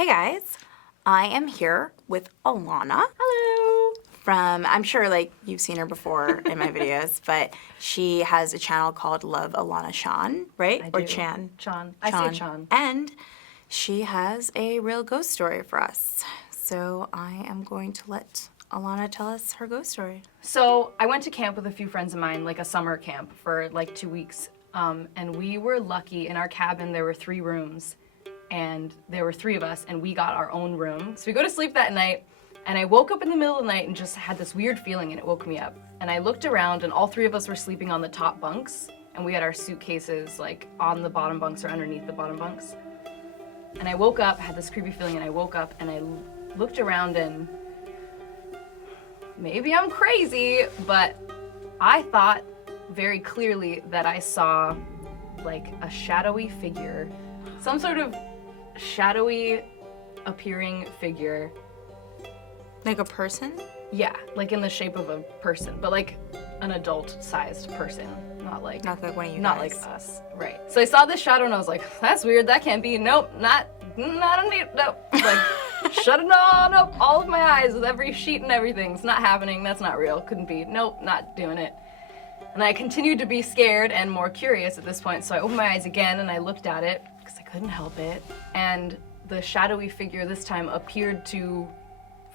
Hey guys, I am here with Alana. Hello. I'm sure like you've seen her before in my videos, but she has a channel called LoveAlanaChan, right? I Or do. Chan? Chan. I say Chan. And she has a real ghost story for us. So I am going to let Alana tell us her ghost story. So I went to camp with a few friends of mine, like a summer camp for like 2 weeks. And we were lucky. In our cabin, there were 3 rooms. And there were 3 of us, and we got our own room. So we go to sleep that night, and I woke up in the middle of the night and just had this weird feeling, and it woke me up. And I looked around, and all 3 of us were sleeping on the top bunks, and we had our suitcases like on the bottom bunks or underneath the bottom bunks. And I woke up, had this creepy feeling, and I woke up, and I looked around, and maybe I'm crazy, but I thought very clearly that I saw like a shadowy figure, some sort of shadowy appearing figure. Like a person? Yeah, like in the shape of a person, but like an adult-sized person, not like one of you not guys. like us, right? So I saw this shadow and I was like, "That's weird. That can't be. Nope, not a need. Nope." Like, shut it on up. All of my eyes with every sheet and everything. It's not happening. That's not real. Couldn't be. Nope, not doing it. And I continued to be scared and more curious at this point. So I opened my eyes again and I looked at it because I couldn't help it. And the shadowy figure this time appeared to,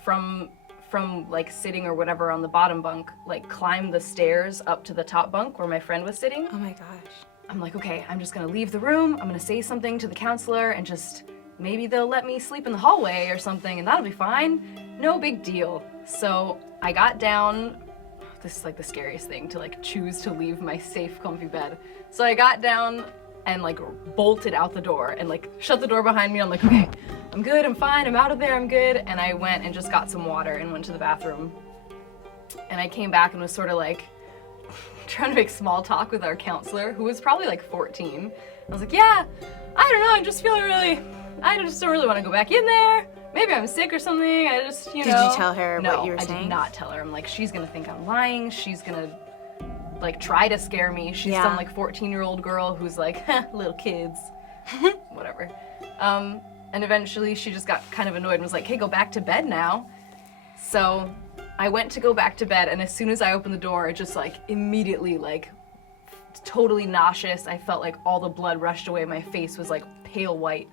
from like sitting or whatever on the bottom bunk, like climb the stairs up to the top bunk where my friend was sitting. Oh my gosh. I'm like, okay, I'm just gonna leave the room. I'm gonna say something to the counselor and just maybe they'll let me sleep in the hallway or something and that'll be fine. No big deal. So I got down. This is like the scariest thing, to like choose to leave my safe, comfy bed. So I got down and like bolted out the door and like shut the door behind me. I'm like, okay, I'm good, I'm fine, I'm out of there, I'm good. And I went and just got some water and went to the bathroom. And I came back and was sort of like trying to make small talk with our counselor, who was probably like 14. I was like, yeah, I don't know, I just don't really want to go back in there. Maybe I'm sick or something. I just, you know. Did you tell her No, what you were saying? I did not tell her. I'm like, she's gonna think I'm lying. She's gonna like try to scare me. She's some like 14-year-old girl who's like, little kids, whatever. And eventually she just got kind of annoyed and was like, hey, go back to bed now. So I went to go back to bed, and as soon as I opened the door, it just like immediately like totally nauseous. I felt like all the blood rushed away. My face was like pale white.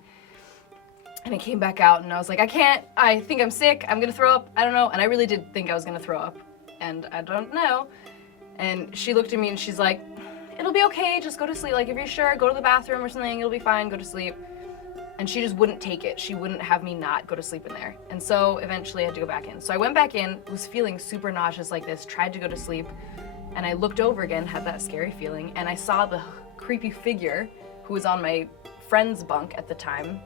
And I came back out and I was like, I think I'm sick, I'm gonna throw up, I don't know. And I really did think I was gonna throw up, and I don't know. And she looked at me and she's like, it'll be okay, just go to sleep. Like, if you're sure, go to the bathroom or something, it'll be fine, go to sleep. And she just wouldn't take it. She wouldn't have me not go to sleep in there. And so eventually I had to go back in. So I went back in, was feeling super nauseous like this, tried to go to sleep, and I looked over again, had that scary feeling, and I saw the creepy figure who was on my friend's bunk at the time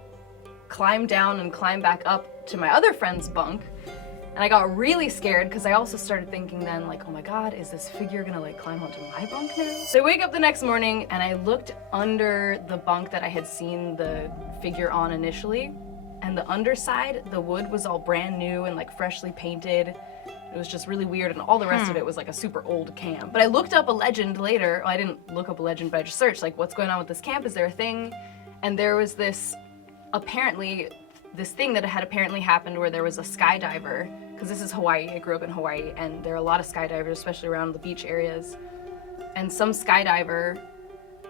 climb down and climb back up to my other friend's bunk. And I got really scared because I also started thinking then, like, oh my god, is this figure gonna like climb onto my bunk now? So I wake up the next morning and I looked under the bunk that I had seen the figure on initially, and the underside, the wood was all brand new and like freshly painted. It was just really weird, and all the rest of it was like a super old camp. But I looked up a legend later. Well, I didn't look up a legend, but I just searched like, what's going on with this camp? Is there a thing? And there was this thing that had apparently happened where there was a skydiver, because this is Hawaii, I grew up in Hawaii, and there are a lot of skydivers, especially around the beach areas. And some skydiver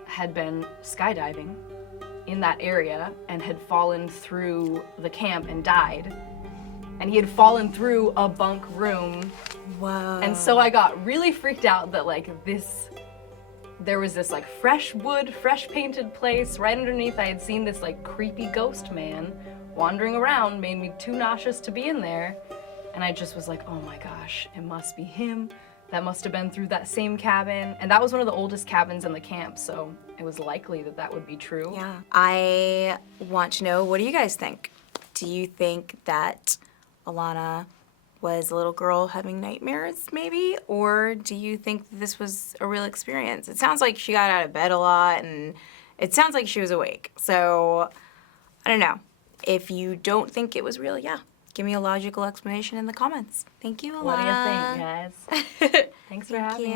had been skydiving in that area and had fallen through the camp and died. And he had fallen through a bunk room. Whoa. And so I got really freaked out that like there was this like fresh wood, fresh painted place. Right underneath I had seen this like creepy ghost man wandering around, made me too nauseous to be in there. And I just was like, oh my gosh, it must be him. That must have been through that same cabin. And that was one of the oldest cabins in the camp, so it was likely that that would be true. Yeah. I want to know, what do you guys think? Do you think that Alana was a little girl having nightmares, maybe? Or do you think that this was a real experience? It sounds like she got out of bed a lot, and it sounds like she was awake. So, I don't know. If you don't think it was real, yeah, give me a logical explanation in the comments. Thank you, Alana. What do you think, guys? Thanks for having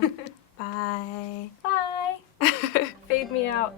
me. Bye. Bye. Fade me out.